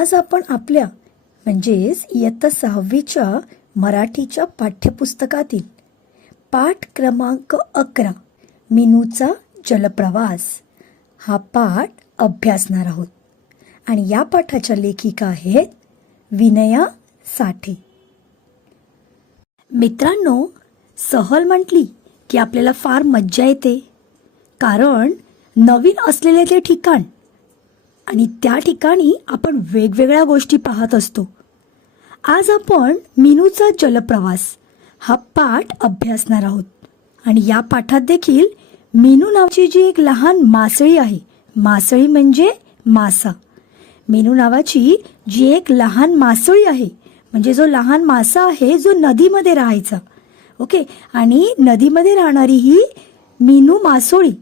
आज आपण आपल्या म्हणजेच इयत्ता 6वीच्या मराठीच्या पाठ्यपुस्तकातील पाठ क्रमांक 11 मीनूचा जलप्रवास हा पाठ अभ्यासणार आहोत. आणि या पाठाच्या लेखिका आहेत विनया साठे. मित्रांनो, सहल म्हटली की आपल्याला फार मज्जा येते, कारण नवीन असलेले ते ठिकाण आणि त्या ठिकाणी आपण वेगवेगळ्या गोष्टी पाहत असतो. आज आपण मीनूचा जलप्रवास हा पाठ अभ्यासणार आहोत. आणि या पाठात देखील मीनू नावाची जी एक लहान मासळी आहे, मासळी म्हणजे मासा, मीनू नावाची जी एक लहान मासळी आहे म्हणजे जो लहान मासा आहे जो नदीमध्ये राहायचा. ओके. आणि नदीमध्ये राहणारी ही मीनू मासोळी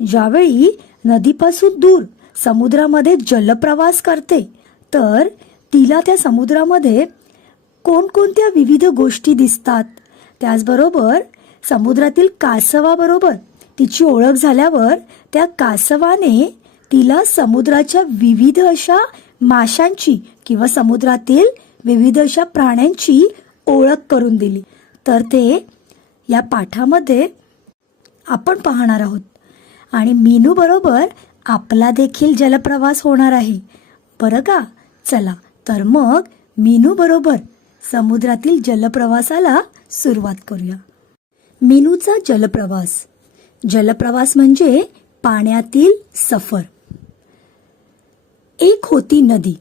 ज्यावेळी नदीपासून दूर समुद्रामध्ये जलप्रवास करते तर तिला त्या समुद्रामध्ये कोणकोणत्या विविध गोष्टी दिसतात. त्याचबरोबर समुद्रातील कासवाबरोबर तिची ओळख झाल्यावर त्या कासवाने तिला समुद्राच्या विविध अशा माशांची किंवा समुद्रातील विविध अशा प्राण्यांची ओळख करून दिली. तर ते या पाठामध्ये आपण पाहणार आहोत. आणि मीनू बरोबर आपला देखील जलप्रवास होणार आहे, बरं का? चला तर मग मीनू बरोबर समुद्रातील जलप्रवासाला सुरुवात करूया. मीनूचा जलप्रवास. जलप्रवास म्हणजे पाण्यातील सफर. एक होती नदी,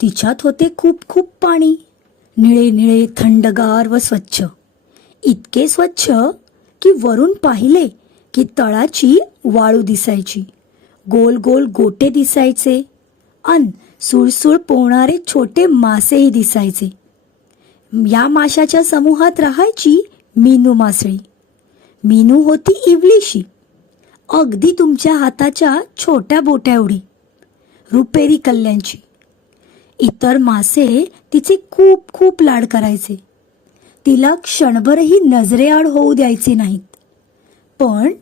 तिच्यात होते खूप खूप पाणी, निळे निळे थंडगार व स्वच्छ. इतके स्वच्छ की वरून पाहिले की तळाची वाळू दिसायची, गोल गोल गोटे दिसायचे अन सुळसुळ पोहणारे छोटे मासेही दिसायचे. या माशाच्या समूहात राहायची मीनू मासळी. मीनू होती इवलीशी, अगदी तुमच्या हाताच्या छोट्या बोट्या एवढी, रुपेरी कल्ल्यांची. इतर मासे तिचे खूप खूप लाड करायचे, तिला क्षणभरही नजरेआड होऊ द्यायचे नाहीत. पण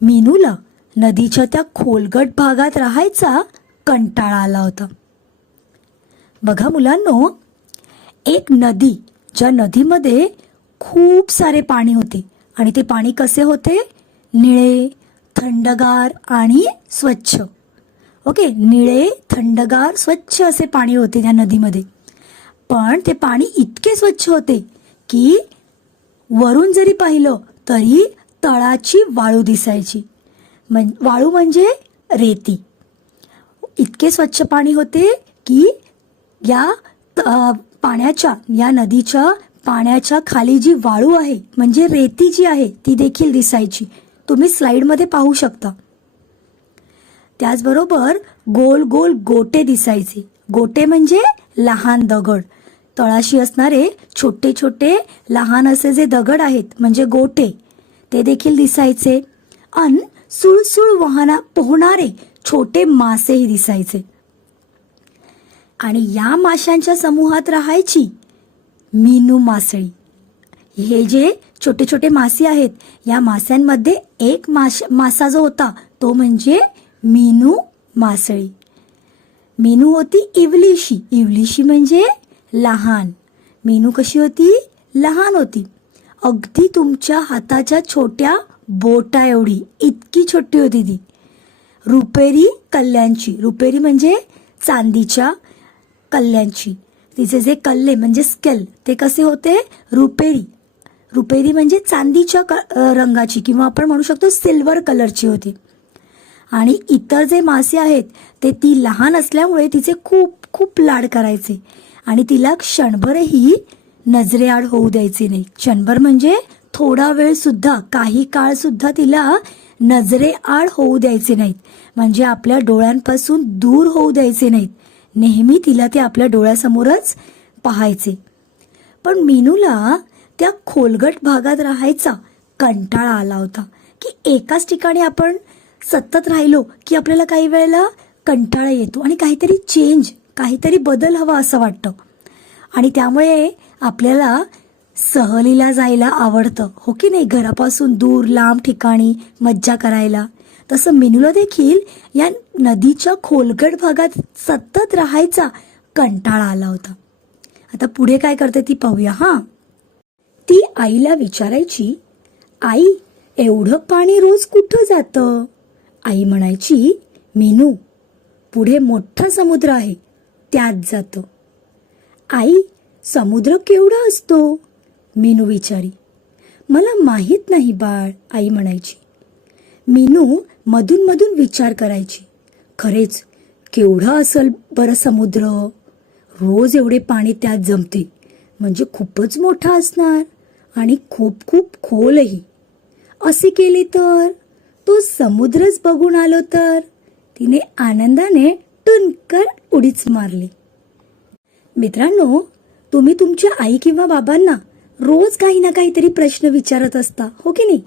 मीनूला नदीच्या त्या खोलगट भागात राहायचा कंटाळा आला होता. बघा मुलांनो, एक नदी, ज्या नदीमध्ये खूप सारे पाणी होते आणि ते पाणी कसे होते? निळे, थंडगार आणि स्वच्छ. ओके. निळे, थंडगार, स्वच्छ असे पाणी होते त्या नदीमध्ये. पण ते पाणी इतके स्वच्छ होते की वरून जरी पाहिलं तरी तळाची वाळू दिसायची. वाळू म्हणजे रेती. इतके स्वच्छ पाणी होते की या पाण्याच्या, या नदीच्या पाण्याच्या खाली जी वाळू आहे म्हणजे रेती जी आहे ती देखील दिसायची. तुम्ही स्लाइडमध्ये पाहू शकता. त्याचबरोबर गोल गोल गोटे दिसायचे. गोटे म्हणजे लहान दगड. तळाशी असणारे छोटे छोटे लहान असे जे दगड आहेत म्हणजे गोटे, ते देखील दिसायचे. अन सुळसुळ पोहणारे छोटे मासेही दिसायचे. आणि या माशांच्या समूहात राहायची मीनू मासळी. हे जे छोटे छोटे मासे आहेत, या माशांमध्ये एक मासा जो होता तो म्हणजे मीनू मासळी. मीनू होती इवलीशी. इवलीशी म्हणजे लहान. मीनू कशी होती? लहान होती, अगदी तुमच्या हाताच्या छोट्या बोटा एवढी, इतकी छोटी होती ती. रुपेरी कल्ल्यांची. रुपेरी म्हणजे चांदीच्या कल्ल्यांची. तिचे जे कल्ले म्हणजे स्केल ते कसे होते? रुपेरी. रुपेरी म्हणजे चांदीच्या रंगाची किंवा आपण म्हणू शकतो सिल्वर कलरची होती. आणि इतर जे मासे आहेत ते ती लहान असल्यामुळे तिचे खूप खूप लाड करायचे आणि तिला क्षणभरही नजरेआड होऊ द्यायचे नाही. क्षणभर म्हणजे थोडा वेळ सुद्धा, काही काळ सुद्धा तिला नजरेआड होऊ द्यायचे नाहीत, म्हणजे आपल्या डोळ्यांपासून दूर होऊ द्यायचे नाहीत. नेहमी तिला ते आपल्या डोळ्यासमोरच पाहायचे. पण मीनूला त्या खोलगट भागात राहायचा कंटाळा आला होता की एकाच ठिकाणी आपण सतत राहिलो की आपल्याला काही वेळेला कंटाळा येतो आणि काहीतरी चेंज, काहीतरी बदल हवा असं वाटतं. आणि त्यामुळे आपल्याला सहलीला जायला आवडतं, हो की नाही? घरापासून दूर लांब ठिकाणी मज्जा करायला. तसं मीनूला देखील या नदीच्या खोलगट भागात सतत राहायचा कंटाळा आला होता. आता पुढे काय करते ती पाहूया हा. ती आईला विचारायची, आई एवढं पाणी रोज कुठं जातं? आई म्हणायची, मीनू पुढे मोठा समुद्र आहे त्यात जातं. आई समुद्र केवढा असतो? मीनू विचारी. मला माहीत नाही बाळ, आई म्हणायची. मीनू मधून मधून विचार करायची, खरेच केवढा असेल बरं समुद्र? रोज एवढे पाणी त्यात जमते म्हणजे खूपच मोठा असणार आणि खूप खूप खोलही. असे केले तर तो समुद्रच बघून आलो तर? तिने आनंदाने टुनकन उडीच मारली. मित्रांनो, तुम्ही तुमच्या आई किंवा बाबांना रोज काही ना काहीतरी प्रश्न विचारत असता, हो की नाही?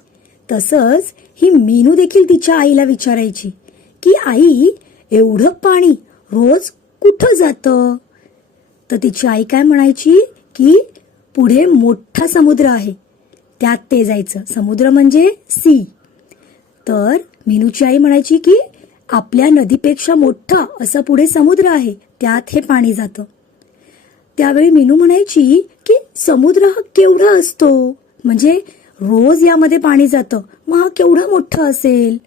तसंच ही मीनू देखील तिच्या आईला विचारायची की आई एवढं पाणी रोज कुठं जातं? तर तिची आई काय म्हणायची की पुढे मोठा समुद्र आहे त्यात ते जायचं. समुद्र म्हणजे सी. तर मीनूची आई म्हणायची की आपल्या नदीपेक्षा मोठा असा पुढे समुद्र आहे त्यात हे पाणी जातं. त्यावेळी मीनू म्हणायची की समुद्र हा केवढा असतो? म्हणजे रोज यामध्ये पाणी जातं, मग हा केवढा मोठा असेल?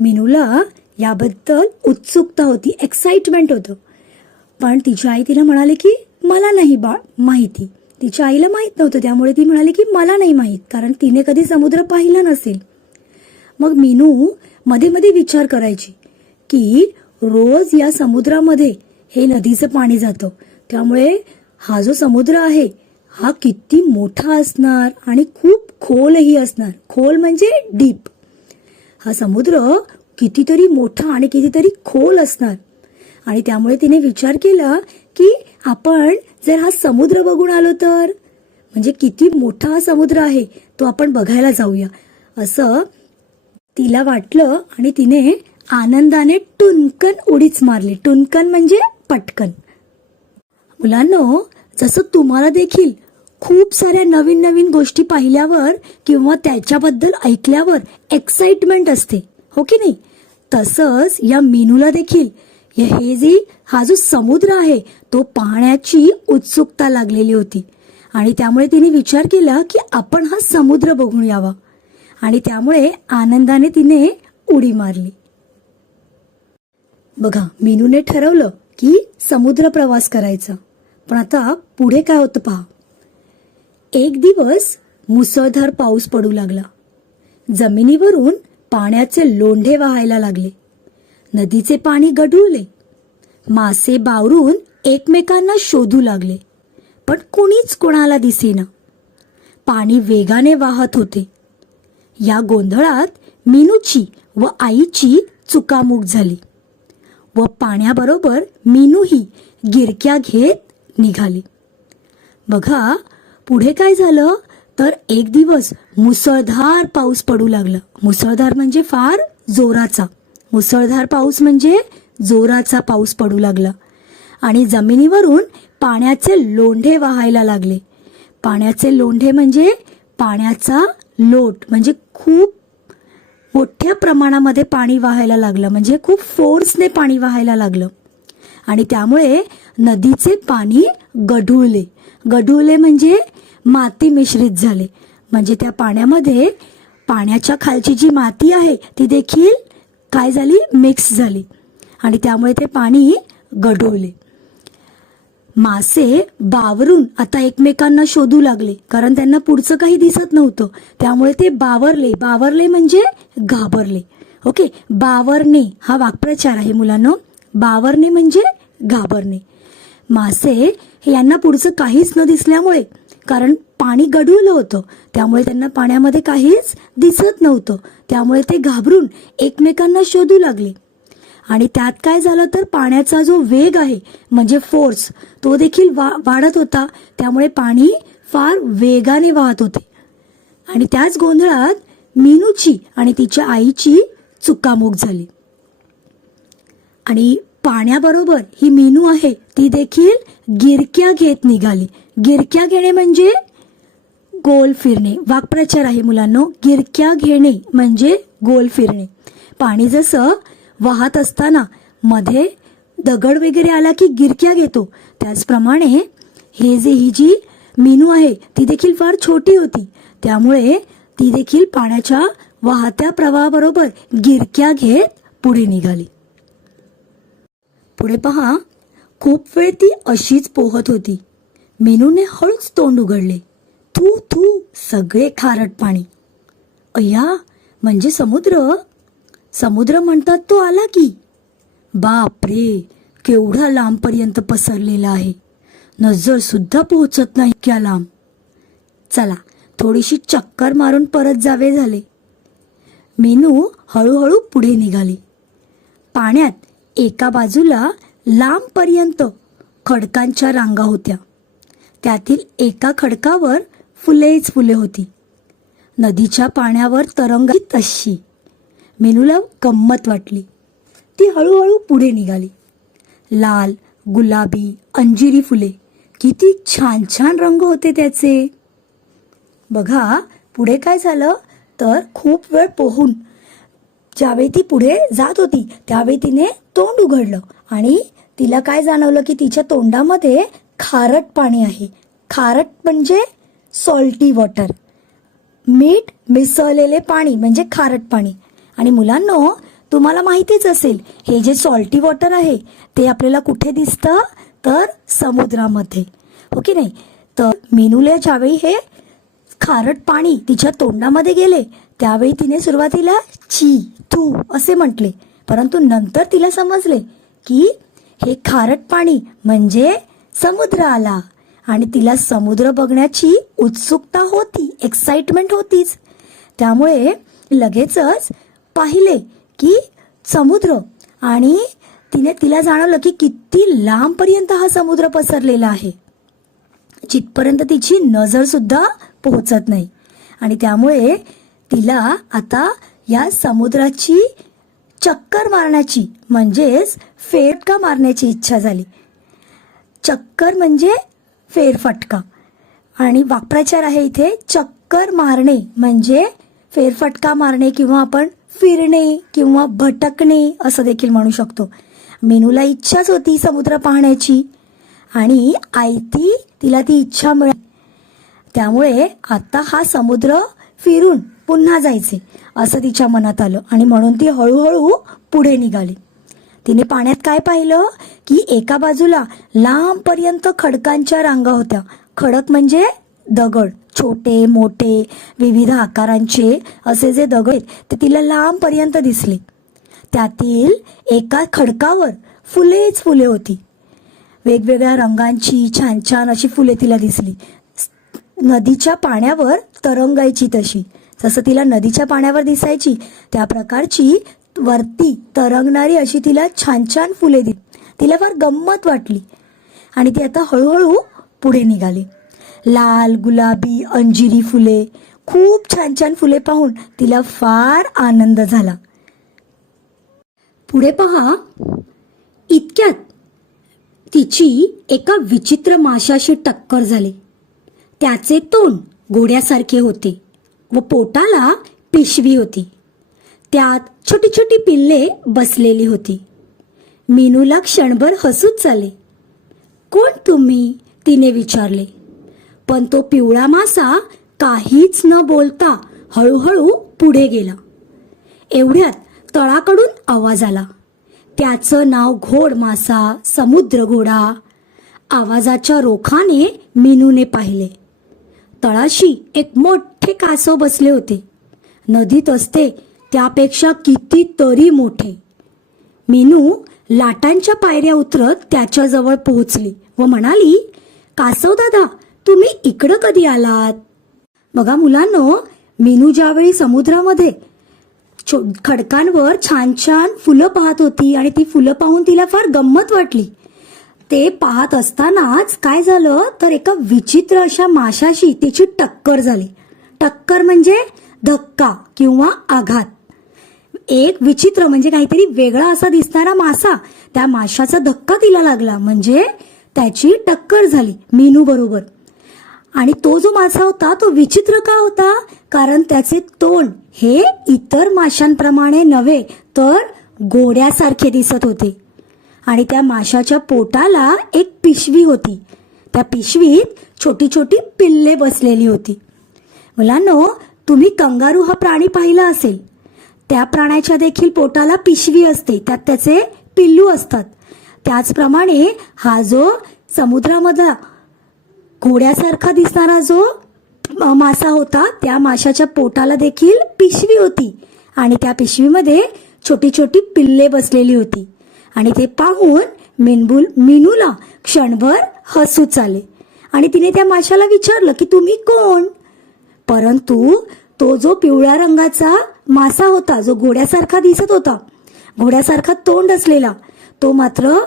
मीनूला याबद्दल उत्सुकता होती, एक्साइटमेंट होतं. पण तिची आई तिला म्हणाली की मला नाही बाळ माहिती. तिच्या आईला माहित नव्हतं, त्यामुळे ती म्हणाली की मला नाही माहित, कारण तिने कधी समुद्र पाहिला नसेल. मग मीनू मध्ये मध्ये विचार करायची की रोज या समुद्रामध्ये हे नदीचं पाणी जातं, त्यामुळे हा जो समुद्र आहे हा किती मोठा असणार आणि खूप खोलही असणार. खोल म्हणजे डीप. हा समुद्र कितीतरी मोठा आणि कितीतरी खोल असणार. आणि त्यामुळे तिने विचार केला की आपण जर हा समुद्र बघून आलो तर, म्हणजे किती मोठा हा समुद्र आहे तो आपण बघायला जाऊया असं तिला वाटलं. आणि तिने आनंदाने टुनकन उडीच मारली. टुनकन म्हणजे पटकन. मुलांनो, जसं तुम्हाला देखील खूप साऱ्या नवीन नवीन गोष्टी पाहिल्यावर किंवा त्याच्याबद्दल ऐकल्यावर एक्साइटमेंट असते, हो की नाही? तसंच या मीनूला देखील हा जो समुद्र आहे तो पाहण्याची उत्सुकता लागलेली होती. आणि त्यामुळे तिने विचार केला की आपण हा समुद्र बघून यावा. आणि त्यामुळे आनंदाने तिने उडी मारली. बघा, मीनूने ठरवलं की समुद्र प्रवास करायचा. पण आता पुढे काय होतं पहा. एक दिवस मुसळधार पाऊस पडू लागला. जमिनीवरून पाण्याचे लोंढे वाहायला लागले. नदीचे पाणी गढुळले. मासे बावरून एकमेकांना शोधू लागले, पण कोणीच कोणाला दिसेना. पाणी वेगाने वाहत होते. या गोंधळात मीनूची व आईची चुकामुक झाली व पाण्याबरोबर मीनूही गिरक्या घेत निघाली. बघा, पुढे काय झालं तर एक दिवस मुसळधार पाऊस पडू लागला. मुसळधार म्हणजे फार जोराचा. मुसळधार पाऊस म्हणजे जोराचा पाऊस पडू लागला. आणि जमिनीवरून पाण्याचे लोंढे वाहायला लागले. पाण्याचे लोंढे म्हणजे पाण्याचा लोट, म्हणजे खूप मोठ्या प्रमाणामध्ये पाणी वाहायला लागलं, म्हणजे खूप फोर्सने पाणी वाहायला लागलं. आणि त्यामुळे नदीचे पाणी गढुळले. गढुळले म्हणजे माती मिश्रित झाले, म्हणजे त्या पाण्यामध्ये पाण्याच्या खालची जी माती आहे ती देखील काय झाली, मिक्स झाली. आणि त्यामुळे ते पाणी गढुळले. मासे बावरून आता एकमेकांना शोधू लागले, कारण त्यांना पुढचं काही दिसत नव्हतं. त्यामुळे ते बावरले. बावरले म्हणजे घाबरले. ओके, बावरणे हा वाक्प्रचार आहे मुलांनो. बावरणे म्हणजे घाबरणे. मासे यांना पुढचं काहीच न दिसल्यामुळे, कारण पाणी गढुळलं होतं, त्यामुळे त्यांना पाण्यामध्ये काहीच दिसत नव्हतं, त्यामुळे ते घाबरून एकमेकांना शोधू लागले. आणि त्यात काय झालं तर पाण्याचा जो वेग आहे म्हणजे फोर्स, तो देखील वाढत होता. त्यामुळे पाणी फार वेगाने वाहत होते. आणि त्याच गोंधळात मीनूची आणि तिच्या आईची चुकामुक झाली. आणि पाण्याबरोबर ही मीनू आहे ती देखील गिरक्या घेत निघाली. गिरक्या घेणे म्हणजे गोल फिरणे. वाक्प्रचार आहे मुलांनो. गिरक्या घेणे म्हणजे गोल फिरणे. पाणी जसं वाहत असताना मध्ये दगड वगैरे आला की गिरक्या घेतो, त्याचप्रमाणे ही जी मीनू आहे ती देखील फार छोटी होती, त्यामुळे ती देखील पाण्याच्या वाहत्या प्रवाहाबरोबर गिरक्या घेत पुढे निघाली. पुढे पहा, खूप वेळ ती अशीच पोहत होती. मीनूने हळूच तोंड उघडले. थू थू, सगळे खारट पाणी. अय्या, म्हणजे समुद्र. समुद्र म्हणतात तो आला की. बापरे, केवढा लांबपर्यंत पसरलेला आहे. नजर सुद्धा पोहोचत नाही इतक्या लांब. चला, थोडीशी चक्कर मारून परत जावे झाले. मीनू हळूहळू पुढे निघाली. पाण्यात एका बाजूला लांबपर्यंत खडकांच्या रांगा होत्या. त्यातील एका खडकावर फुलेच फुले होती. नदीच्या पाण्यावर तरंगाई तशी. मीनूला गंमत वाटली. ती हळूहळू पुढे निघाली. लाल, गुलाबी, अंजिरी फुले, किती छान छान रंग होते त्याचे. बघा, पुढे काय झालं तर खूप वेळ पोहून ज्यावेळी ती पुढे जात होती त्यावेळी तिने तोंड उघडलं आणि तिला काय जाणवलं की तिच्या तोंडामध्ये खारट पाणी आहे. खारट म्हणजे सॉल्टी वॉटर. मीठ मिसळलेले पाणी म्हणजे खारट पाणी. आणि मुलांनो, तुम्हाला माहितीच असेल, हे जे सॉल्टी वॉटर आहे ते आपल्याला कुठे दिसतं तर समुद्रामध्ये, हो की नाही. तर मीनूला ज्यावेळी हे खारट पाणी तिच्या तोंडामध्ये गेले त्यावेळी तिने सुरुवातीला ची तू असे म्हटले, परंतु नंतर तिला समजले की हे खारट पाणी म्हणजे समुद्र आला. आणि तिला समुद्र बघण्याची उत्सुकता होती, एक्साइटमेंट होतीच. त्यामुळे लगेचच पाहिले की समुद्र, आणि तिला जाणवलं की किती लांबपर्यंत हा समुद्र पसरलेला आहे, जिथपर्यंत तिची नजर सुद्धा पोहोचत नाही. आणि त्यामुळे तिला आता या समुद्राची चक्कर मारण्याची म्हणजेच फेरफटका मारण्याची इच्छा झाली. चक्कर म्हणजे फेरफटका आणि वाक्प्रचार आहे इथे. चक्कर मारणे म्हणजे फेरफटका मारणे किंवा आपण फिरणे किंवा भटकणे असं देखील म्हणू शकतो. मीनूला इच्छाच होती समुद्र पाहण्याची आणि तिला ती इच्छा मिळाली. त्यामुळे आता हा समुद्र फिरून पुन्हा जायचे असं तिच्या मनात आलं आणि म्हणून ती हळूहळू पुढे निघाली. तिने पाण्यात काय पाहिलं की एका बाजूला लांबपर्यंत खडकांच्या रांगा होत्या. खडक म्हणजे दगड, छोटे मोठे विविध आकारांचे असे जे दगड आहेत ते तिला लांबपर्यंत दिसले. त्यातील एका खडकावर फुलेच फुले होती. वेगवेगळ्या रंगांची छान छान अशी फुले तिला दिसली. नदीच्या पाण्यावर तरंगायची तशी, जसं तिला नदीच्या पाण्यावर दिसायची त्या प्रकारची वरती तरंगणारी अशी तिला छान छान फुले दिली. तिला फार गंमत वाटली आणि ती आता हळूहळू पुढे निघाली. लाल, गुलाबी, अंजिरी फुले, खूप छान छान फुले पाहून तिला फार आनंद झाला. पुढे पहा, इतक्यात तिची एका विचित्र माशाशी टक्कर झाली. त्याचे तोंड घोड्यासारखे होते व पोटाला पिशवी होती. त्यात छोटी छोटी पिल्ले बसलेली होती. मीनूला क्षणभर हसूच आले. कोण तुम्ही? तिने विचारले. पण तो पिवळा मासा काहीच न बोलता हळूहळू पुढे गेला. एवढ्यात तळाकडून आवाज आला. त्याचं नाव घोड मासा, समुद्र घोडा. आवाजाच्या रोखाने मीनूने पाहिले. तळाशी एक मोठे कासव बसले होते. नदीत असते त्यापेक्षा कितीतरी मोठे. मीनू लाटांच्या पायऱ्या उतरत त्याच्याजवळ पोहोचली व म्हणाली, कासव दादा, तुम्ही इकडं कधी आलात? बघा मुलांनो, मीनू ज्यावेळी समुद्रामध्ये खडकांवर छान छान फुलं पाहत होती आणि ती फुलं पाहून तिला फार गंमत वाटली. ते पाहत असतानाच काय झालं तर एका विचित्र अशा माशाशी तिची टक्कर झाली. टक्कर म्हणजे धक्का किंवा आघात. एक विचित्र म्हणजे काहीतरी वेगळा असा दिसणारा मासा, त्या माशाचा धक्का तिला लागला म्हणजे त्याची टक्कर झाली मीनू बरोबर. आणि तो जो मासा होता तो विचित्र का होता? कारण त्याचे तोंड हे इतर माशांप्रमाणे नव्हे तर घोड्यासारखे दिसत होते. आणि त्या माशाच्या पोटाला एक पिशवी होती. त्या पिशवीत छोटी छोटी पिल्ले बसलेली होती. मुलांनो, तुम्ही कंगारू हा प्राणी पाहिला असेल. त्या प्राण्याच्या देखील पोटाला पिशवी असते, त्यात त्याचे पिल्लू असतात. त्याचप्रमाणे हा जो समुद्रामधला घोड्यासारखा दिसणारा जो मासा होता, त्या माशाच्या पोटाला देखील पिशवी होती आणि त्या पिशवीमध्ये छोटी छोटी पिल्ले बसलेली होती. आणि ते पाहून मीनूला क्षणभर हसूच आले आणि तिने त्या माशाला विचारलं की तुम्ही कोण. परंतु तो जो पिवळ्या रंगाचा मासा होता, जो घोड्यासारखा दिसत होता, घोड्यासारखा तोंड असलेला, तो मात्र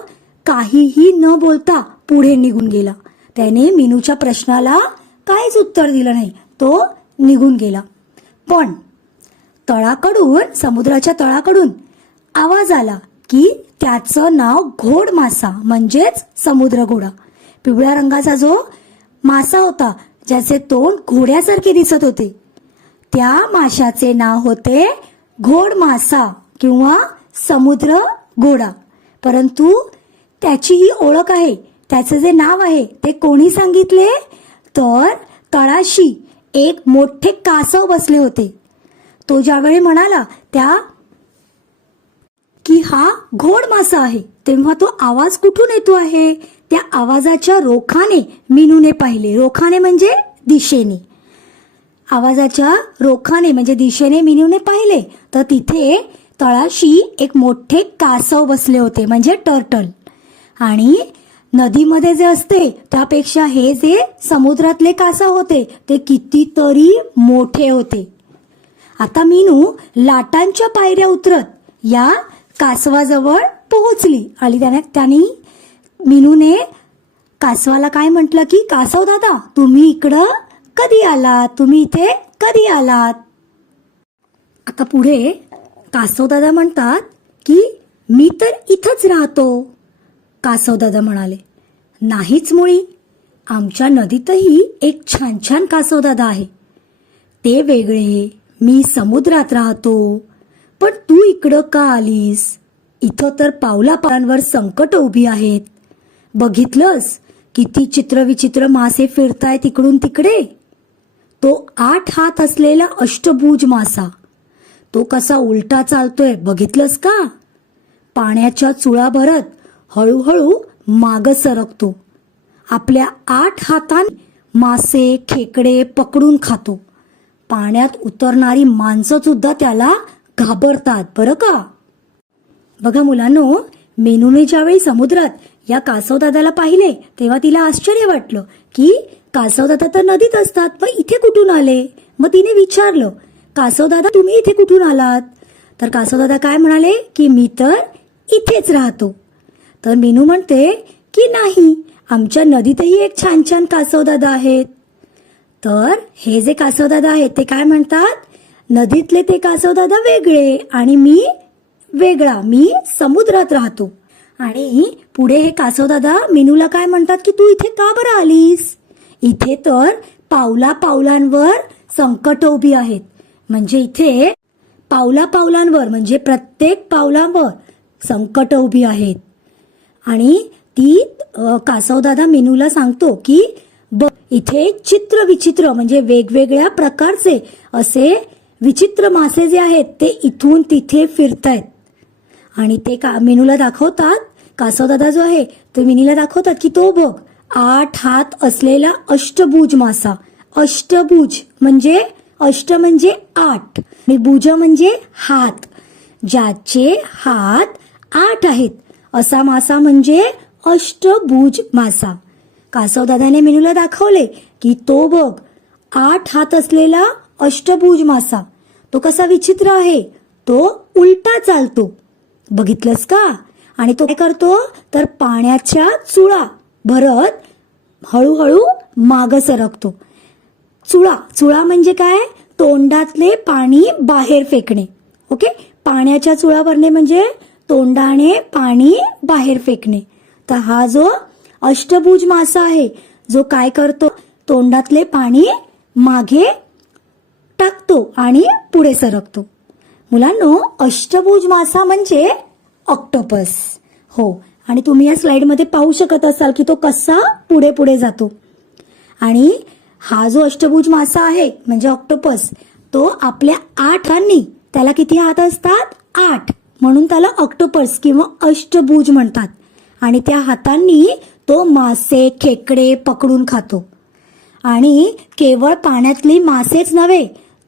काहीही न बोलता पुढे निघून गेला. त्याने मीनूच्या प्रश्नाला काहीच उत्तर दिलं नाही, तो निघून गेला. पण तळाकडून, समुद्राच्या तळाकडून आवाज आला की त्याचं नाव घोड मासा म्हणजेच समुद्र घोडा. पिवळ्या रंगाचा जो मासा होता, ज्याचे तोंड घोड्यासारखे दिसत होते, त्या माशाचे नाव होते घोड मासा किंवा समुद्र घोडा. परंतु त्याची ही ओळख आहे, त्याचे जे नाव आहे ते कोणी सांगितले, तर तळाशी एक मोठे कासव बसले होते. तो ज्यावेळी म्हणाला की हा घोड मासा आहे, तेव्हा तो आवाज कुठून येतो आहे. त्या आवाजाच्या रोखाने मीनूने पाहिले. रोखाने म्हणजे दिशेने. आवाजाच्या रोखाने म्हणजे दिशेने मीनूने पाहिले तर तिथे तळाशी एक मोठे कासव बसले होते, म्हणजे टर्टल. आणि नदीमध्ये जे असते त्यापेक्षा हे जे समुद्रातले कासव होते ते कितीतरी मोठे होते. आता मीनू लाटांच्या पायऱ्या उतरत या कासवाजवळ पोहोचली आणि त्याने मीनूने कासवाला काय म्हटलं की कासव दादा, तुम्ही इकडं कधी आलात, तुम्ही इथे कधी आलात. आता पुढे कासव दादा म्हणतात की मी तर इथंच राहतो. कासव दादा म्हणाले, नाहीच मुळी, आमच्या नदीतही एक छान छान कासव दादा आहे. ते वेगळे, मी समुद्रात राहतो. पण तू इकडं का आलीस. इथं तर पावलापावलांवर संकट उभी आहेत. बघितलंस किती चित्रविचित्र मासे फिरतायत इकडून तिकडे. तो 8 हात असलेला अष्टभुज मासा, तो कसा उलटा चालतोय बघितलंस का. पाण्याच्या चुळा भरत हळूहळू माग सरकतो. आपल्या 8 हातांनी मासे खेकडे पकडून खातो. पाण्यात उतरणारी माणसं सुद्धा त्याला घाबरतात बरं का. बघा मुलांनो, मीनूने ज्यावेळी समुद्रात या कासवदादाला पाहिले तेव्हा तिला आश्चर्य वाटलं की कासवदादा तर नदीत असतात, पण इथे कुठून आले. मग तिने विचारलं, कासवदादा तुम्ही इथे कुठून आलात. तर कासवदादा काय म्हणाले की मी तर इथेच राहतो. तर मीनू म्हणते की नाही, आमच्या नदीतही एक छान छान कासवदादा आहेत. तर हे जे कासवदादा आहेत ते काय म्हणतात, नदीतले ते कासवदादा वेगळे आणि मी वेगळा, मी समुद्रात राहतो. आणि पुढे हे कासवदादा मीनूला काय म्हणतात की तू इथे का बरं आलीस. इथे तर पावला पावलांवर संकट उभी आहेत. म्हणजे इथे पावला पावलांवर म्हणजे प्रत्येक पावलावर संकट उभी आहेत. आणि ती कासवदादा मीनूला सांगतो की इथे चित्र विचित्र म्हणजे वेगवेगळ्या प्रकारचे असे विचित्र मासे जे आहेत ते इथून तिथे फिरतायत. आणि ते मीनूला दाखवतात, कासवदादा जो आहे तो मीनीला दाखवतात की तो बघ 8 हात असलेला अष्टभुज मासा. अष्टभुज म्हणजे अष्ट म्हणजे 8 आणि भुज म्हणजे हात, ज्याचे हात 8 आहेत असा मासा म्हणजे अष्टभुज मासा. कासवदादाने मीनूला दाखवले की तो बघ 8 हात असलेला अष्टभुज मासा. तो कसा विचित्र आहे, तो उलटा चालतो बघितलंस का. आणि तो काय करतो तर पाण्याच्या चुळा भरत हळूहळू माग सरकतो. चुळा म्हणजे काय, तोंडातले पाणी बाहेर फेकणे. ओके, पाण्याच्या चुळा भरणे म्हणजे तोंडाने पाणी बाहेर फेकणे. तर हा जो अष्टभुज मासा आहे जो काय करतो, तोंडातले पाणी मागे टाकतो आणि पुढे सरकतो. मुलांनो, अष्टभुज मासा म्हणजे ऑक्टोपस. हो, आणि तुम्ही या स्लाइडमध्ये पाहू शकत असाल की तो कसा पुढे पुढे जातो. आणि हा जो अष्टभुज मासा आहे म्हणजे ऑक्टोपस, तो आपल्या 8 हातांनी, त्याला किती हात असतात? 8, म्हणून त्याला ऑक्टोपस किंवा अष्टभुज म्हणतात. आणि त्या हातांनी तो मासे, खेकडे पकडून खातो. आणि केवळ पाण्यातली मासेच नव्हे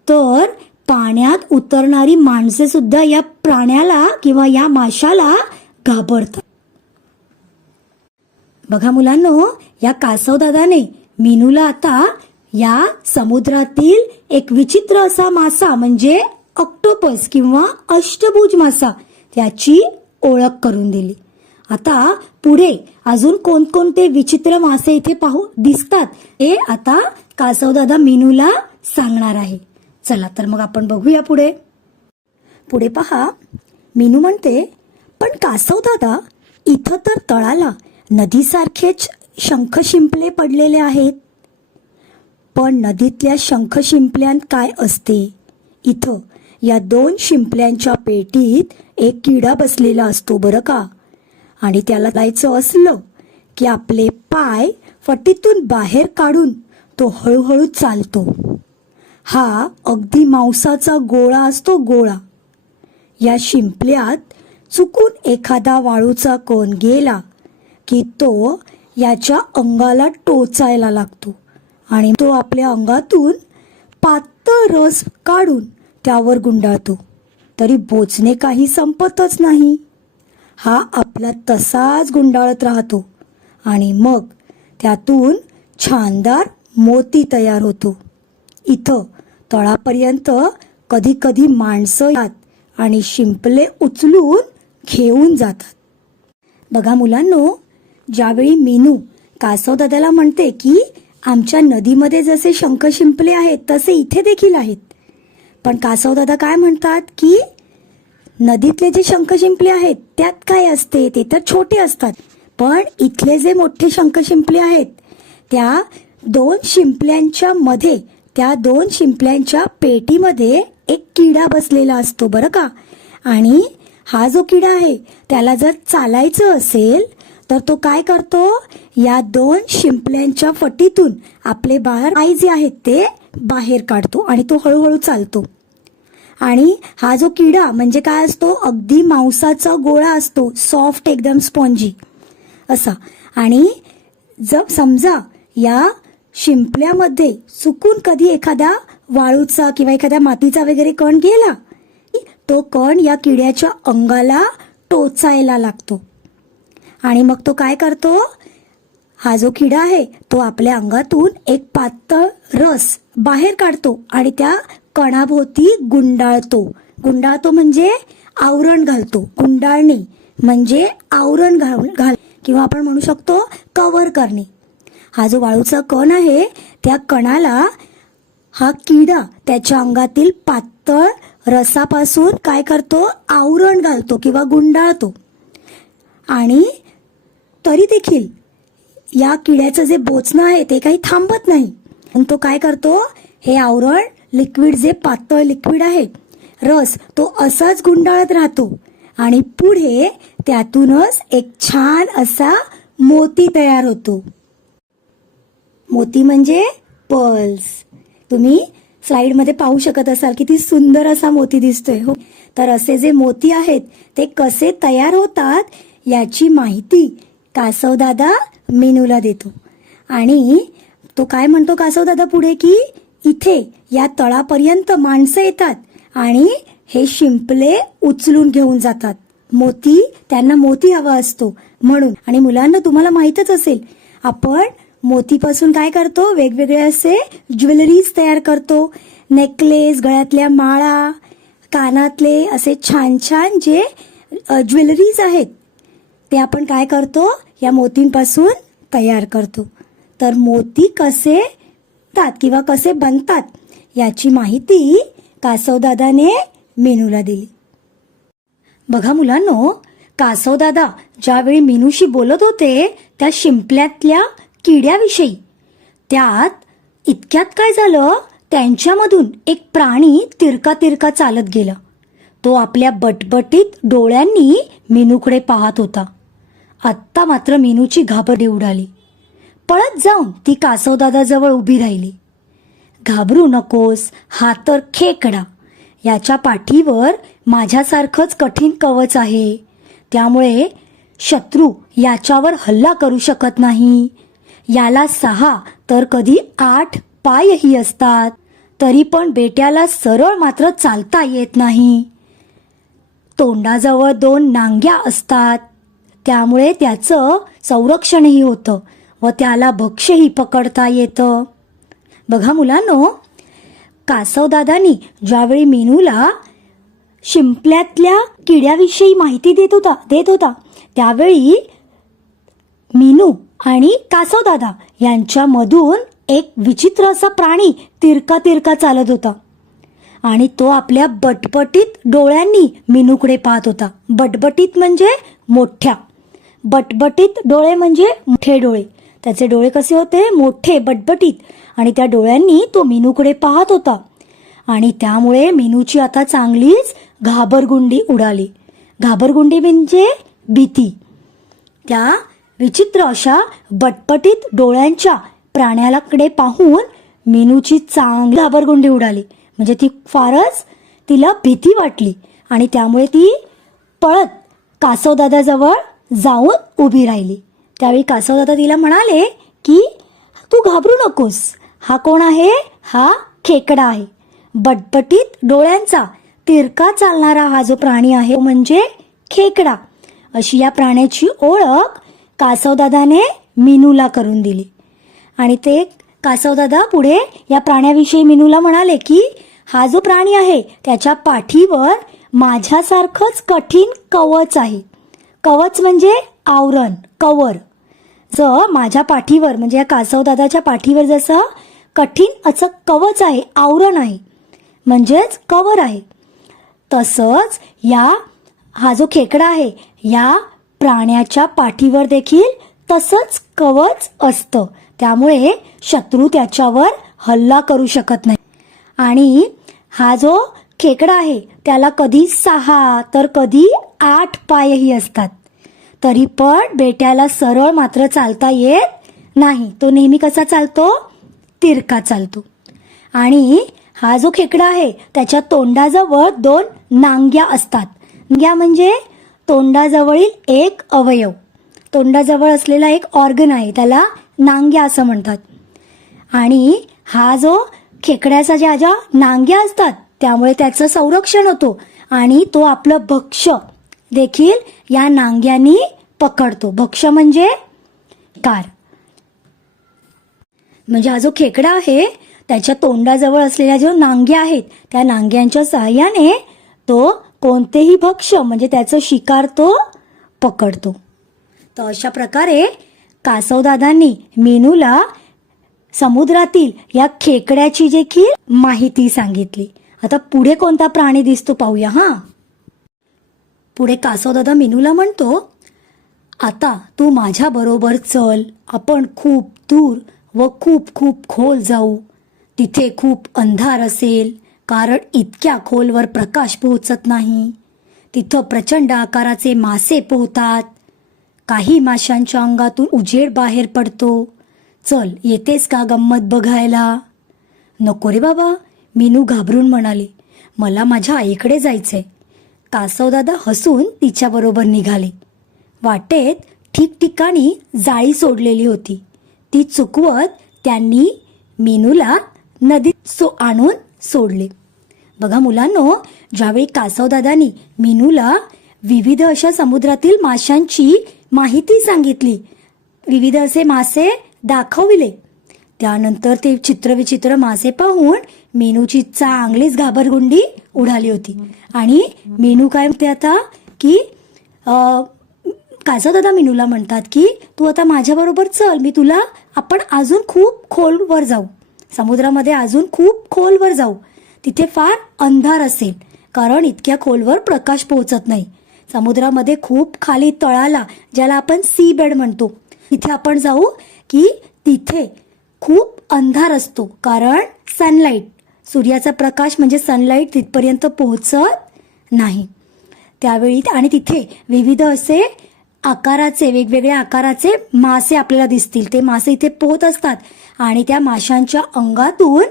तर पाण्यात उतरणारी माणसे सुद्धा या प्राण्याला किंवा या माशाला घाबरतात. बघा मुलांनो, या कासवदादाने मीनूला आता या समुद्रातील एक विचित्र असा मासा म्हणजे ऑक्टोपस किंवा अष्टभुज मासा त्याची ओळख करून दिली. आता पुढे अजून कोणकोणते विचित्र मासे इथे दिसतात हे आता कासवदादा मीनूला सांगणार आहे. चला तर मग आपण बघूया पुढे. पुढे पहा, मीनू म्हणते, पण कासवदादा, इथं तर तळाला नदीसारखेच शंख शिंपले पडलेले आहेत. पण नदीतल्या शंख शिंपल्यांत काय असते? इथं या 2 शिंपल्यांच्या पेटीत एक किडा बसलेला असतो बरं का. आणि त्याला जायचं असलं की आपले पाय फटीतून बाहेर काढून तो हळूहळू चालतो. हा अगदी मांसाचा गोळा असतो, गोळा. या शिंपल्यात चुकून एखादा वाळूचा कण गेला की तो याच्या अंगाला टोचायला लागतो आणि तो आपल्या अंगातून पातळ रस काढून त्यावर गुंडाळतो. तरी बोचणे काही संपतच नाही. हा आपला तसाच गुंडाळत राहतो आणि मग त्यातून छानदार मोती तयार होतो. इथं तळापर्यंत कधी कधी माणसं येतात आणि शिंपले उचलून घेऊन जातात. बघा मुलांनो, ज्यावेळी मीनू कासवदादाला म्हणते की आमच्या नदीमध्ये जसे शंख शिंपले आहेत तसे इथे देखील आहेत, पण कासवदादा काय म्हणतात की नदीतले जे शंख शिंपले आहेत त्यात काय असते, ते तर छोटे असतात, पण इथले जे मोठे शंख शिंपले आहेत त्या 2 शिंपल्यांच्या मध्ये, त्या 2 शिंपल्यांच्या पेटीमध्ये एक किडा बसलेला असतो बरं का. आणि हा जो किडा आहे त्याला जर चालायचं असेल तर तो काय करतो, या 2 शिंपल्यांच्या फटीतून आपले पाय जे आहेत ते बाहेर काढतो आणि तो हळूहळू चालतो. आणि हा जो किडा म्हणजे काय असतो, अगदी मांसाचा गोळा असतो, सॉफ्ट एकदम स्पॉन्जी असा. आणि जर समजा या शिंपल्यामध्ये चुकून कधी एखादा वाळूचा किंवा एखाद्या मातीचा वगैरे कण गेला, तो कण या किड्याच्या अंगाला टोचायला लागतो. आणि मग तो काय करतो, हा जो किडा आहे तो आपल्या अंगातून एक पातळ रस बाहेर काढतो आणि त्या कणाभोवती गुंडाळतो. गुंडाळतो म्हणजे आवरण घालतो. गुंडाळणे म्हणजे आवरण घाल किंवा आपण म्हणू शकतो कव्हर करणे. हा जो वाळूचा कण आहे त्या कणाला हा किडा त्याच्या अंगातील पातळ रसापासून काय करतो, आवरण घालतो किंवा गुंडाळतो. आणि तरी देखील या किड्याचं जे बोचणं आहे ते काही थांबत नाही. पण तो काय करतो, हे आवरण लिक्विड, जे पातळ लिक्विड आहे रस, तो असाच गुंडाळत राहतो आणि पुढे त्यातूनच एक छान असा मोती तयार होतो. मोती म्हणजे पर्ल्स. तुम्ही स्लाइडमध्ये पाहू शकत असाल किती सुंदर असा मोती दिसतोय. हो, तर असे जे मोती आहेत ते कसे तयार होतात याची माहिती कासवदादा मीनूला देतो. आणि तो काय म्हणतो कासवदादा पुढे की इथे या तळापर्यंत माणसं येतात आणि हे शिंपले उचलून घेऊन जातात. मोती, त्यांना मोती हवा असतो म्हणून. आणि मुलांना तुम्हाला माहीतच असेल, आपण मोतीपासून काय करतो, वेगवेगळे असे ज्वेलरीज तयार करतो. नेकलेस, गळ्यातल्या माळा, कानातले, असे छान छान जे ज्वेलरीज आहेत ते आपण काय करतो, या मोतींपासून तयार करतो. तर मोती कसे येतात किंवा कसे बनतात याची माहिती कासवदादाने मीनूला दिली. बघा मुलांनो, कासवदादा ज्यावेळी मीनूशी बोलत होते त्या शिंपल्यातल्या किड्याविषयी, त्यात इतक्यात काय झालं, त्यांच्यामधून एक प्राणी तिरका तिरका चालत गेला. तो आपल्या बटबटीत डोळ्यांनी मीनूकडे पाहत होता आत्ता मात्र मीनूची घाबरली उडाली. पळत जाऊन ती कासवदादाजवळ उभी राहिली. घाबरू नकोस, हा तर खेकडा. याच्या पाठीवर माझ्यासारखंच कठीण कवच आहे. त्यामुळे शत्रू याच्यावर हल्ला करू शकत नाही. याला 6 तर कधी 8 पायही असतात. तरी पण बेट्याला सरळ मात्र चालता येत नाही. तोंडाजवळ 2 नांग्या असतात. त्यामुळे त्याचं संरक्षणही होतं व त्याला भक्ष्यही पकडता येतं. बघा मुलांनो, कासवदादांनी ज्यावेळी मीनूला शिंपल्यातल्या किड्याविषयी माहिती देत होता त्यावेळी मीनू आणि कासवदादा यांच्यामधून एक विचित्र असा प्राणी तिरका चालत होता आणि तो आपल्या बटबटीत डोळ्यांनी मीनूकडे पाहत होता. बटबटीत म्हणजे मोठ्या, बटबटीत डोळे म्हणजे मोठे डोळे. त्याचे डोळे कसे होते? मोठे, बटबटीत. आणि त्या डोळ्यांनी तो मीनूकडे पाहत होता आणि त्यामुळे मीनूची आता चांगलीच घाबरगुंडी उडाली. घाबरगुंडी म्हणजे भीती. त्या विचित्र अशा बटबटीत डोळ्यांच्या प्राण्याकडे पाहून मीनूची चांगली घाबरगुंडी उडाली. म्हणजे ती फारच तिला भीती वाटली आणि त्यामुळे ती पळत कासवदादाजवळ जाऊन उभी राहिली. त्यावेळी कासवदादा तिला म्हणाले की तू घाबरू नकोस. हा कोण आहे? हा खेकडा आहे. बटबटीत डोळ्यांचा, तिरका चालणारा हा जो प्राणी आहे तो म्हणजे खेकडा. अशी या प्राण्याची ओळख कासवदादाने मीनूला करून दिली. आणि ते कासवदादा पुढे या प्राण्याविषयी मीनूला म्हणाले की हा जो प्राणी आहे त्याच्या पाठीवर माझ्यासारखंच कठीण कवच आहे. कवच म्हणजे आवरण, कवर. माझ्या पाठीवर म्हणजे या कासवदादाच्या पाठीवर जसं कठीण असं कवच आहे, आवरण आहे, म्हणजेच कवर आहे, तसंच हा जो खेकडा आहे या प्राण्याच्या पाठीवर देखील तसंच कवच असतं. त्यामुळे शत्रू त्याच्यावर हल्ला करू शकत नाही. आणि हा जो खेकडा आहे त्याला कधी 6 तर कधी 8 पायही असतात. तरी पण बेट्याला सरळ मात्र चालता येत नाही. तो नेहमी कसा चालतो? तिरका चालतो. आणि हा जो खेकडा आहे त्याच्या तोंडाजवळ 2 नांग्या असतात. नांग्या म्हणजे तोंडाजवळील एक अवयव, तोंडाजवळ असलेला एक ऑर्गन आहे, त्याला नांग्या असं म्हणतात. आणि हा जो खेकड्याचा ज्या नांग्या असतात त्यामुळे त्याचं संरक्षण होतो आणि तो आपलं भक्ष्य देखील या नांग्यांनी पकडतो. भक्ष्य म्हणजे कार. म्हणजे हा जो खेकडा आहे त्याच्या तोंडाजवळ असलेल्या ज्या नांग्या आहेत त्या नांग्यांच्या सहाय्याने तो कोणतेही भक्ष्य म्हणजे त्याचं शिकार तो पकडतो. तर अशा प्रकारे कासवदादांनी मीनूला समुद्रातील या खेकड्याची देखील माहिती सांगितली. आता पुढे कोणता प्राणी दिसतो पाहूया. पुढे कासवदादा मीनूला म्हणतो, आता तू माझ्या बरोबर चल. आपण खूप दूर व खूप खूप खोल जाऊ. तिथे खूप अंधार असेल कारण इतक्या खोलवर प्रकाश पोहोचत नाही. तिथं प्रचंड आकाराचे मासे पोहतात. काही माशांच्या अंगातून उजेड बाहेर पडतो. चल, येतेस का गंमत बघायला? नको रे बाबा, मीनू घाबरून म्हणाली. मला माझ्या आईकडे जायचंय. कासवदादा हसून तिच्याबरोबर निघाले. वाटेत ठिकठिकाणी जाळी सोडलेली होती. ती चुकवत त्यांनी मीनूला नदीत आणून सोडले. बघा मुलांनो, ज्यावेळी कासवदादांनी मीनूला विविध अशा समुद्रातील माशांची माहिती सांगितली, विविध असे मासे दाखविले, त्यानंतर ते चित्रविचित्र मासे पाहून मीनूची चांगलीच घाबरगुंडी उडाली होती. आणि मीनू काय म्हणते आता की कासवदादा मीनूला म्हणतात की तू आता माझ्याबरोबर चल, आपण अजून खूप खोलवर जाऊ, समुद्रामध्ये अजून खूप खोलवर जाऊ. तिथे फार अंधार असेल कारण इतक्या खोलवर प्रकाश पोहोचत नाही. समुद्रामध्ये खूप खाली तळाला, ज्याला आपण सी बेड म्हणतो, तिथे आपण जाऊ की तिथे खूप अंधार असतो कारण सनलाईट, सूर्याचा प्रकाश म्हणजे सनलाईट तिथपर्यंत पोहोचत नाही त्यावेळी. आणि तिथे विविध असे आकाराचे, वेगवेगळ्या आकाराचे मासे आपल्याला दिसतील. ते मासे इथे पोहत असतात आणि त्या माशांच्या अंगातून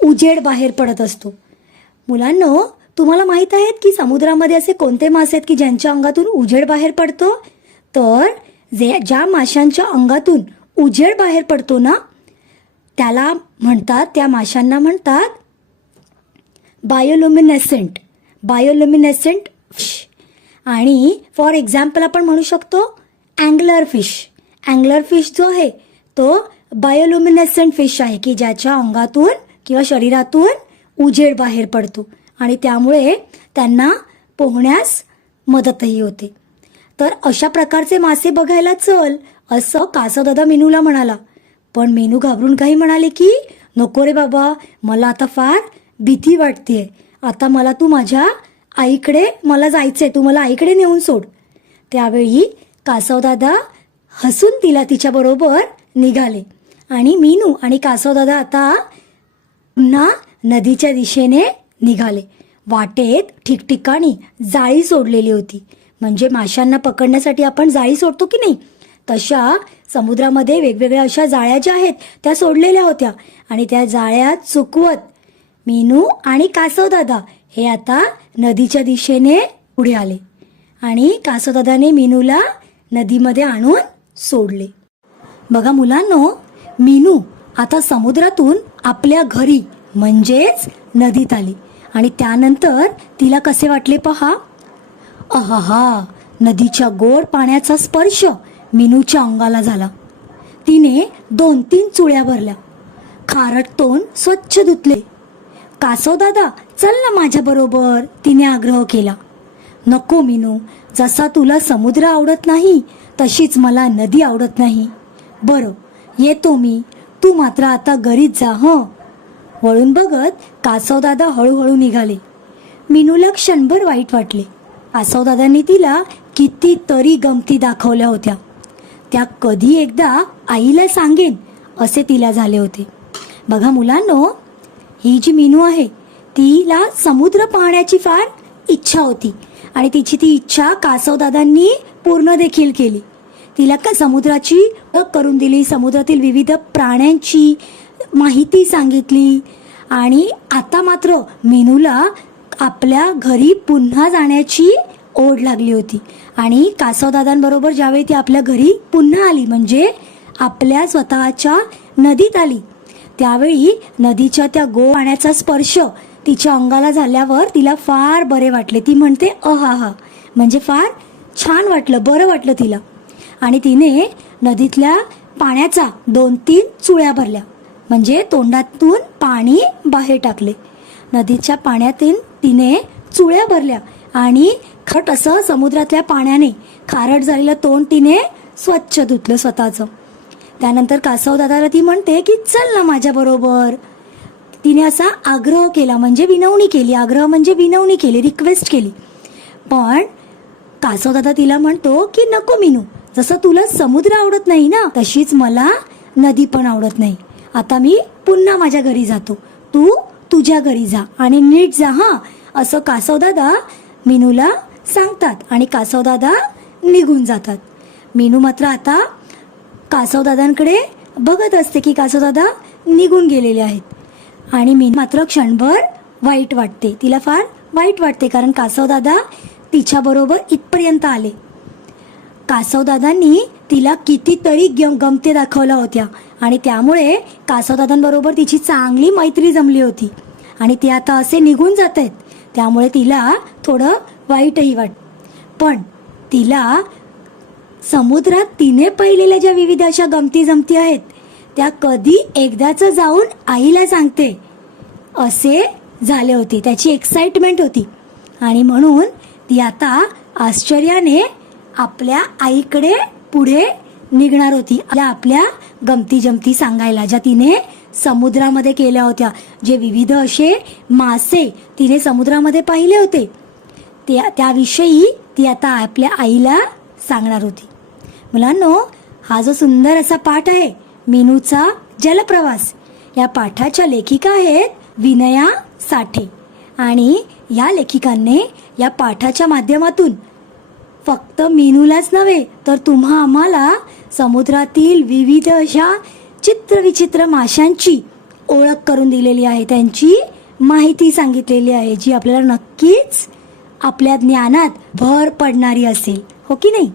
उजेड बाहेर पडत असतो. मुलांनो, तुम्हाला माहित आहेत की समुद्रामध्ये असे कोणते मासे आहेत की ज्यांच्या अंगातून उजेड बाहेर पडतो? तर ज्या माशांच्या अंगातून उजेड बाहेर पडतो ना, त्याला म्हणतात, त्या माशांना म्हणतात बायोलुमिनेसेंट फिश. आणि फॉर एक्झाम्पल आपण म्हणू शकतो अँगलर फिश जो आहे तो बायोलुमिनेसेंट फिश आहे की ज्याच्या अंगातून किंवा शरीरातून उजेड बाहेर पडतो आणि त्यामुळे त्यांना पोहण्यास मदतही होते. तर अशा प्रकारचे मासे बघायला चल, असं कासवदादा मीनूला म्हणाला. पण मीनू घाबरून काही म्हणाले की नको रे बाबा, मला आता फार भीती वाटतेय. आता मला तू माझ्या आईकडे, मला जायचंय, तू मला आईकडे नेऊन सोड. त्यावेळी कासवदादा हसून तिच्याबरोबर निघाले आणि मीनू आणि कासवदादा आता पुन्हा नदीच्या दिशेने निघाले. वाटेत ठिकठिकाणी जाळी सोडलेली होती. म्हणजे माशांना पकडण्यासाठी आपण जाळी सोडतो की नाही, तशा समुद्रामध्ये वेगवेगळ्या अशा जाळ्या ज्या आहेत त्या सोडलेल्या होत्या. आणि त्या जाळ्या चुकवत मीनू आणि कासवदादा हे आता नदीच्या दिशेने पुढे आले आणि कासवदादाने मीनूला नदीमध्ये आणून सोडले. बघा मुलांनो, मीनू आता समुद्रातून आपल्या घरी म्हणजेच नदीत आली आणि त्यानंतर तिला कसे वाटले पहा. अहाहा, नदीच्या गोड पाण्याचा स्पर्श मीनूच्या अंगाला झाला. तिने 2-3 चुळ्या भरल्या, खारट तोंड स्वच्छ धुतले. कासवदादा, चल ना माझ्या बरोबर, तिने आग्रह केला. नको मीनू, जसा तुला समुद्र आवडत नाही तशीच मला नदी आवडत नाही. बरं, येतो मी, तू मात्र आता घरीच जा हं. वळून बघत कासवदादा हळूहळू निघाले. मीनूला क्षणभर वाईट वाटले. कासवदादांनी तिला कितीतरी गमती दाखवल्या होत्या. त्या कधी एकदा आईला सांगेन असे तिला झाले होते. बघा मुलांनो, ही जी मीनू आहे तिला समुद्र पाहण्याची फार इच्छा होती आणि तिची ती इच्छा कासवदादांनी पूर्ण देखील केली. तिला का समुद्राची ओळख करून दिली, समुद्रातील विविध प्राण्यांची माहिती सांगितली. आणि आता मात्र मीनूला आपल्या घरी पुन्हा जाण्याची ओढ लागली होती. आणि कासवदादांबरोबर ज्यावेळी ती आपल्या घरी पुन्हा आली, म्हणजे आपल्या स्वतःच्या नदीत आली, त्यावेळी नदीच्या त्या गोड पाण्याचा स्पर्श तिच्या अंगाला झाल्यावर तिला फार बरे वाटले. ती म्हणते अहाहा, म्हणजे फार छान वाटलं, बरं वाटलं तिला. आणि तिने नदीतल्या पाण्याचा 2-3 चुळ्या भरल्या, म्हणजे तोंडातून पाणी बाहेर टाकले. नदीच्या पाण्यातून तिने चुळ्या भरल्या आणि खट असं समुद्रातल्या पाण्याने खारट झालेलं तोंड तिने स्वच्छ धुतलं स्वतःचं. त्यानंतर कासवदादाला ती म्हणते की चल ना माझ्या बरोबर. तिने असा आग्रह केला, म्हणजे विनवणी केली. आग्रह म्हणजे विनवणी केली, रिक्वेस्ट केली. पण कासवदादा तिला म्हणतो की नको मीनू, जसं तुला समुद्र आवडत नाही ना तशीच मला नदी पण आवडत नाही. आता मी पुन्हा माझ्या घरी जातो, तू तुझ्या घरी जा आणि नीट जा हा, असं कासवदादा मीनूला सांगतात आणि कासवदादा निघून जातात. मीनू मात्र आता कासवदादांकडे बघत असते की कासवदादा निघून गेलेले आहेत आणि मीनू मात्र क्षणभर वाईट वाटते. तिला फार वाईट वाटते कारण कासवदादा तिच्या बरोबर इथपर्यंत आले. कासवदादांनी तिला कितीतरी गमती दाखवल्या होत्या आणि त्यामुळे कासवदादांबरोबर तिची चांगली मैत्री जमली होती आणि ते आता असे निघून जात आहेत. त्यामुळे तिला थोडं वाईटही पण तिला समुद्रात तिने पाहिलेल्या ज्या विविध अशा गमती जमती आहेत त्या कधी एकदाच जाऊन आईला सांगते असे झाले होते. त्याची एक्साइटमेंट होती आणि म्हणून ती आता आश्चर्याने आपल्या आईकडे पुढे निघणार होती, आपल्या गमती जमती सांगायला ज्या तिने समुद्रामध्ये केल्या होत्या. जे विविध असे मासे तिने समुद्रामध्ये पाहिले होते त्याविषयी ती आता आपल्या आईला सांगणार होती. मुलांनो, हा जो सुंदर असा पाठ आहे मीनूचा जलप्रवास, या पाठाच्या लेखिका आहेत विनया साठे आणि या लेखिकांनी या पाठाच्या माध्यमातून फक्त मीनूलाच नव्हे तर तुम्हा आम्हाला समुद्रातील विविध अशा चित्रविचित्र माशांची ओळख करून दिलेली आहे, त्यांची माहिती सांगितलेली आहे, जी आपल्याला नक्कीच आपल्या ज्ञानात भर पडणारी असेल, हो की नाही?